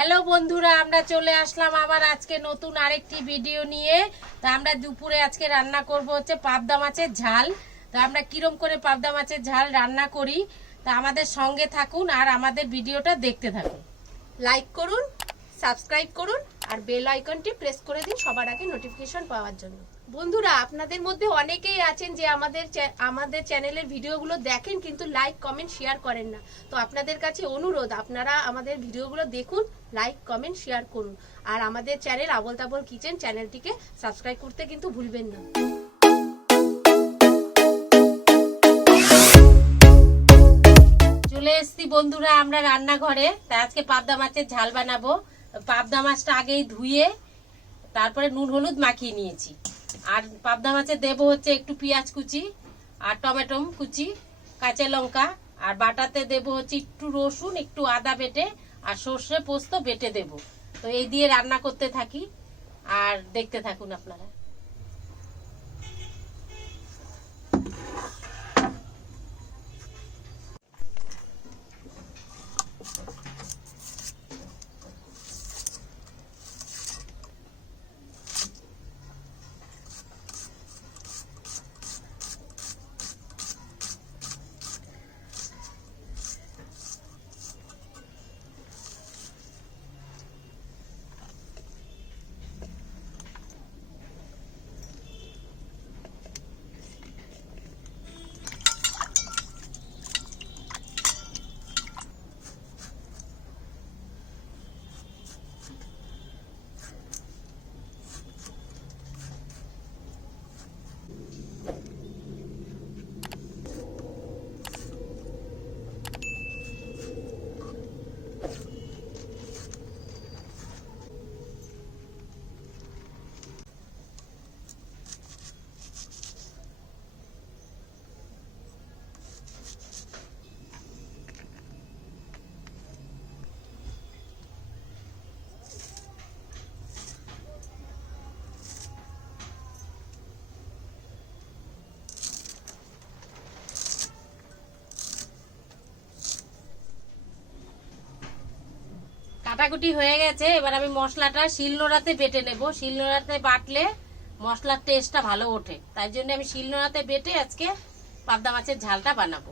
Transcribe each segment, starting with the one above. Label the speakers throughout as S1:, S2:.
S1: Hello বন্ধুরা, আমরা চলে আসলাম আবার আজকে নতুন আরেকটি ভিডিও নিয়ে। তো আমরা দুপুরে আজকে রান্না করব হচ্ছে পাবদা মাছের ঝাল। তো আমরা কিরম করে পাবদা মাছের ঝাল রান্না করি, তা আমাদের সঙ্গে থাকুন আর আমাদের ভিডিওটা দেখতে থাকুন।
S2: লাইক করুন সাবস্ক্রাইব করুন আর বেল আইকনটি প্রেস করে দিন সবার আগে নোটিফিকেশন পাওয়ার জন্য। বন্ধুরা, আপনাদের মধ্যে অনেকেই আছেন যে আমাদের আমাদের চ্যানেলের ভিডিওগুলো দেখেন কিন্তু লাইক, কমেন্ট, শেয়ার করেন না। তো আপনাদের কাছে অনুরোধ, আপনারা আমাদের ভিডিওগুলো দেখুন, লাইক, কমেন্ট, শেয়ার করুন। আর আমাদের চ্যানেল আবল তাবল কিচেন চ্যানেলটিকে সাবস্ক্রাইব করতে কিন্তু ভুলবেন না।
S1: চলে এসছি বন্ধুরা আমরা রান্নাঘরে। তা আজকে পাবদা মাছের ঝাল বানাবো। পাবদা মাছটা আগেই ধুয়ে, তারপরে নুন, হলুদ মাখিয়ে নিয়েছি। আর পাবদা মাছে দেব হচ্ছে একটু পেঁয়াজ কুচি আর টমেটো কুচি, কাঁচা লঙ্কা, আর বাটাতে দেব হচ্ছে একটু রসুন, একটু আদা বেটে, আর সর্ষে পোস্ত বেটে দেব। তো এই দিয়ে রান্না করতে থাকি, আর দেখতে থাকুন আপনারা। কাটাকুটি হয়ে গেছে, এবার আমি মশলাটা শিলনোড়াতে বেটে নেব। শিলনোড়াতে বাটলে মশলার টেস্টটা ভালো ওঠে। তাই জন্য আমি শিলনোড়াতে বেটে আজকে পাবদা মাছের ঝালটা বানাবো।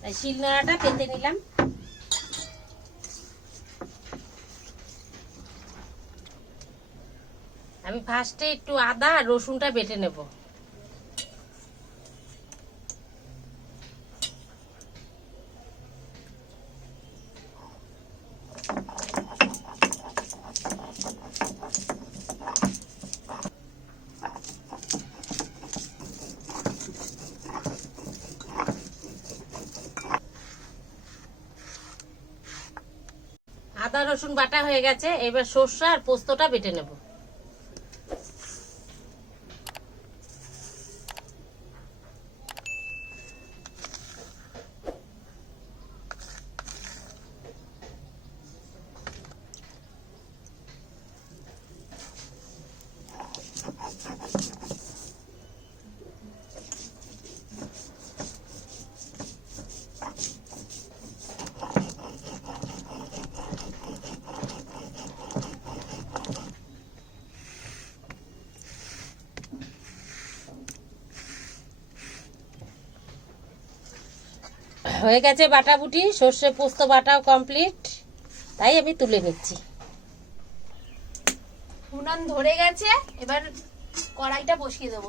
S1: তাই শিলনোড়াটা পেতে নিলাম। আমি ফার্স্টে একটু আদা রসুনটা বেটে নেব আদা রসুন বাটা হয়ে গেছে এবার সর্ষে আর পোস্তটা বেটে নেব। হয়ে গেছে বাটা বুটি, সর্ষে পোস্ত বাটাও কমপ্লিট তাই আমি তুলে নিচ্ছি।
S2: উনান ধরে গেছে, এবার কড়াইটা বসিয়ে দেবো।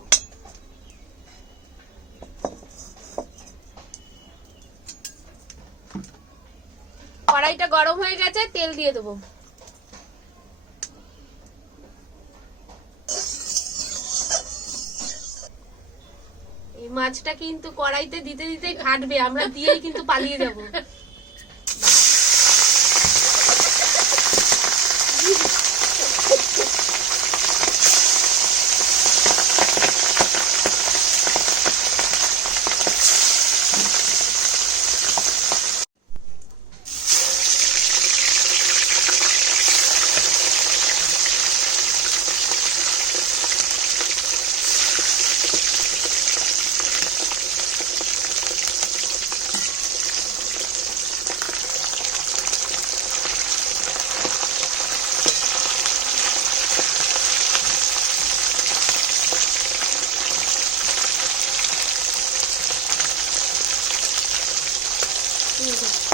S2: কড়াইটা গরম হয়ে গেছে, তেল দিয়ে দেবো। মাছটা কিন্তু কড়াইতে দিতে দিতে ঘাটবে আমরা দিয়েই কিন্তু পালিয়ে যাব। 이거.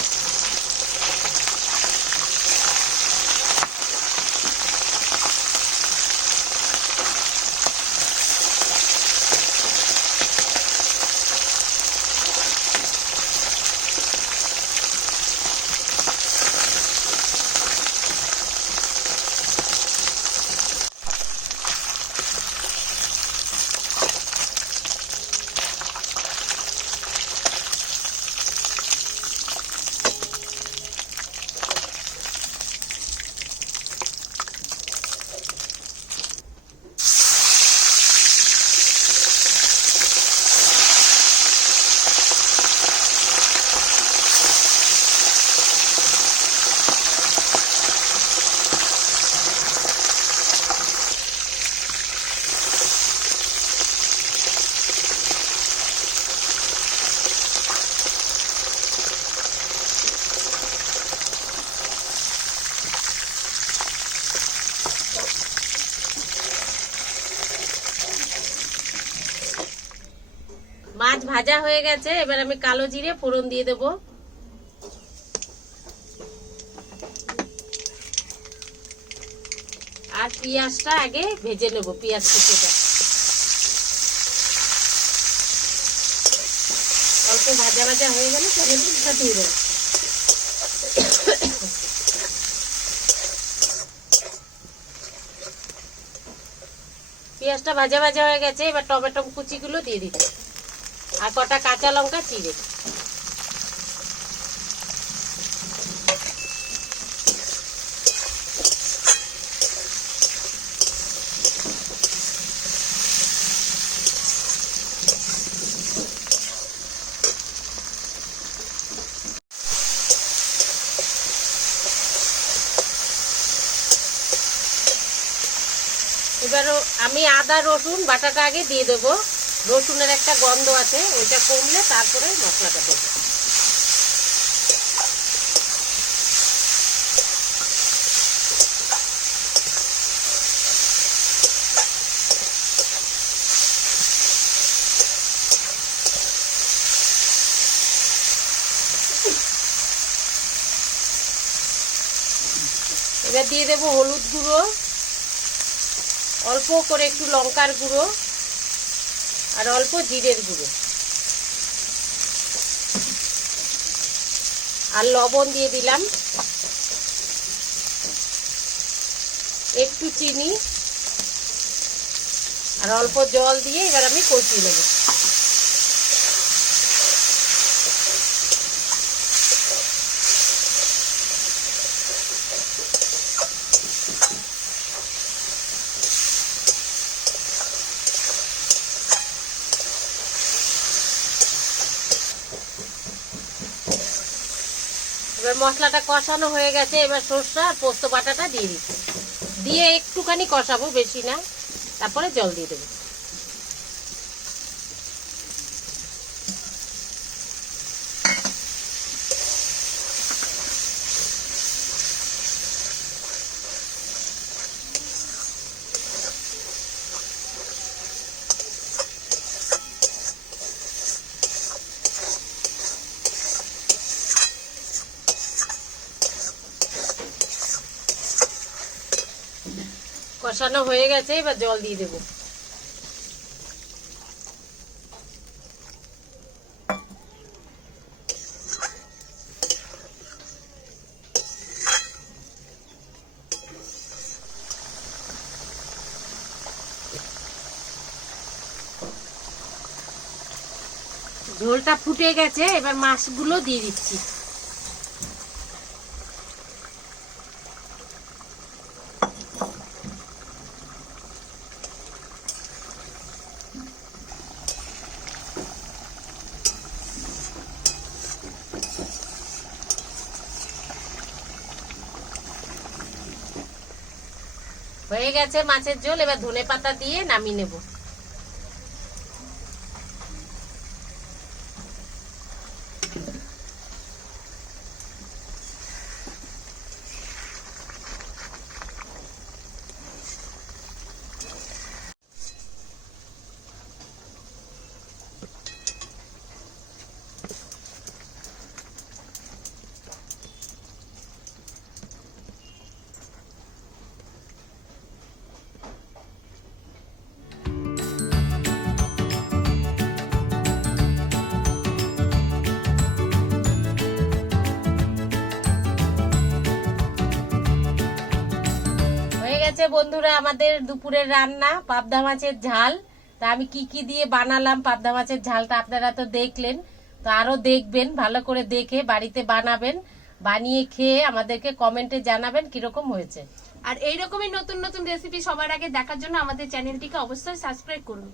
S1: ভাজা হয়ে গেছে, এবার আমি কালো জিরে ফোড়ন দিয়ে দেবো। আর পেঁয়াজটা আগে ভেজে নেব, পেঁয়াজ কুচোটা। অল্প ভাজা ভাজা হয়ে গেলে টমেটোটা দিয়ে দেবো। পেঁয়াজটা ভাজা ভাজা হয়ে গেছে, এবার টমেটো কুচিগুলো দিয়ে দিচ্ছি। আর কটা কাঁচা লঙ্কা চিড়ে। এবারও আমি আদা রসুন বাটাটা আগে দিয়ে দেবো। রসুনের একটা গন্ধ আছে, ওইটা কমলে তারপরে মশলাটা দেবো। এবার দিয়ে দেবো হলুদ গুঁড়ো, অল্প করে একটু লঙ্কার গুঁড়ো। আর অল্প জিরের গুঁড়ো। আর লবণ দিয়ে দিলাম। একটু চিনি। আর অল্প জল দিয়ে এবার আমি কষিয়ে নেব। এবার মশলাটা কষানো হয়ে গেছে, এবার সর্ষা আর পোস্ত বাটাটা দিয়ে দিচ্ছি। দিয়ে একটুখানি কষাবো, বেশি না। তারপরে জল দিয়ে দেবো। কষানো হয়ে গেছে এবার জল দিয়ে দেবো। ঝোলটা ফুটে গেছে এবার মাছগুলো দিয়ে দিচ্ছি। হয়ে গেছে মাছের ঝোল এবার ধনে পাতা দিয়ে নামিয়ে নেব। গেছে বন্ধুরা আমাদের দুপুরের রান্না, পাবদা মাছের ঝাল। তা আমি কি কি দিয়ে বানালাম পাবদা মাছের ঝালটা আপনারা তো দেখলেন। তো আরও দেখবেন, ভালো করে দেখে বাড়িতে বানাবেন। বানিয়ে খেয়ে আমাদেরকে কমেন্টে জানাবেন কীরকম হয়েছে।
S2: আর এইরকমই নতুন নতুন রেসিপি সবার আগে দেখার জন্য আমাদের চ্যানেলটিকে অবশ্যই সাবস্ক্রাইব করুন।